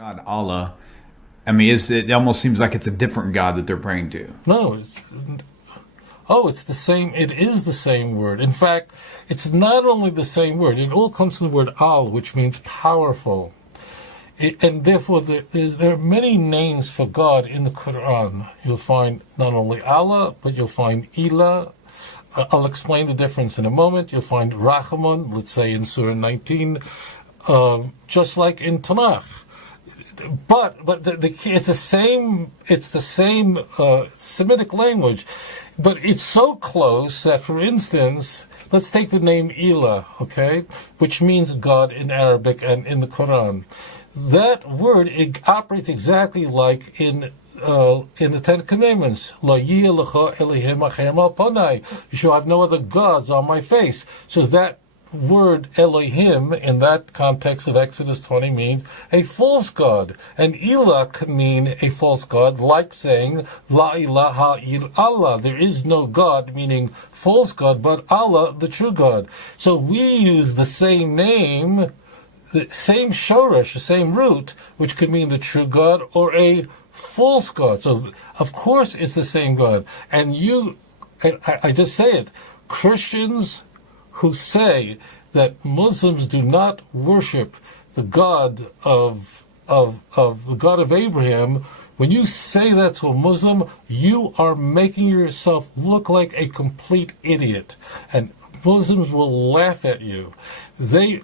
God, Allah. I mean, it almost seems like it's a different God that they're praying to. No, it's the same. It is the same word. In fact, it's not only the same word. It all comes from the word al, which means powerful. And therefore, there are many names for God in the Quran. You'll find not only Allah, but you'll find Ilah. I'll explain the difference in a moment. You'll find Rahman, let's say in Surah 19, just like in Tanakh. But it's the same Semitic language, but it's so close that, for instance, let's take the name Ilah, okay, which means God in Arabic and in the Quran. That word, it operates exactly like in the Ten Commandments. Lo yeh lecha Elohim acherem al panai. You shall have no other gods on my face. So that word Elohim in that context of Exodus 20 means a false god. And Ilah can mean a false god, like saying La ilaha illallah. There is no God, meaning false god, but Allah, the true God. So we use the same name, the same shoresh, the same root, which could mean the true God or a false God. So of course it's the same God. And I just say it, Christians who say that Muslims do not worship the God of the God of Abraham, when you say that to a Muslim, you are making yourself look like a complete idiot. And Muslims will laugh at you. They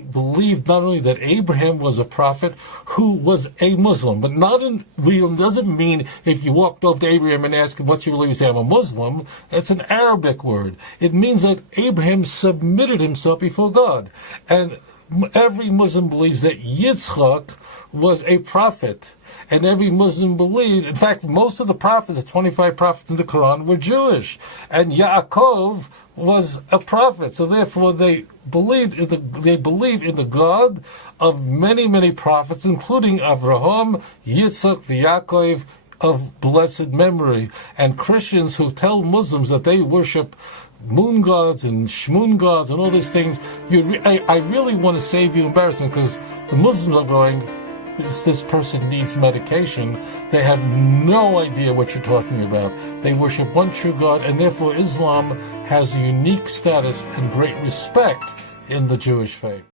believe not only that Abraham was a prophet who was a Muslim, but not in real, doesn't mean if you walked over to Abraham and asked him, what's your religion, say, I'm a Muslim. It's an Arabic word. It means that Abraham submitted himself before God. And every Muslim believes that Yitzchak was a prophet. And every Muslim believed, in fact, most of the prophets, the 25 prophets in the Quran, were Jewish. And Yaakov was a prophet. So therefore they believe in the God of many, many prophets, including Avraham, Yitzchak, Yaakov, of blessed memory. And Christians who tell Muslims that they worship moon gods and shmoon gods and all these things, I really want to save you embarrassment, because the Muslims are going, this person needs medication. They have no idea what you're talking about. They worship one true God, and therefore Islam has a unique status and great respect in the Jewish faith.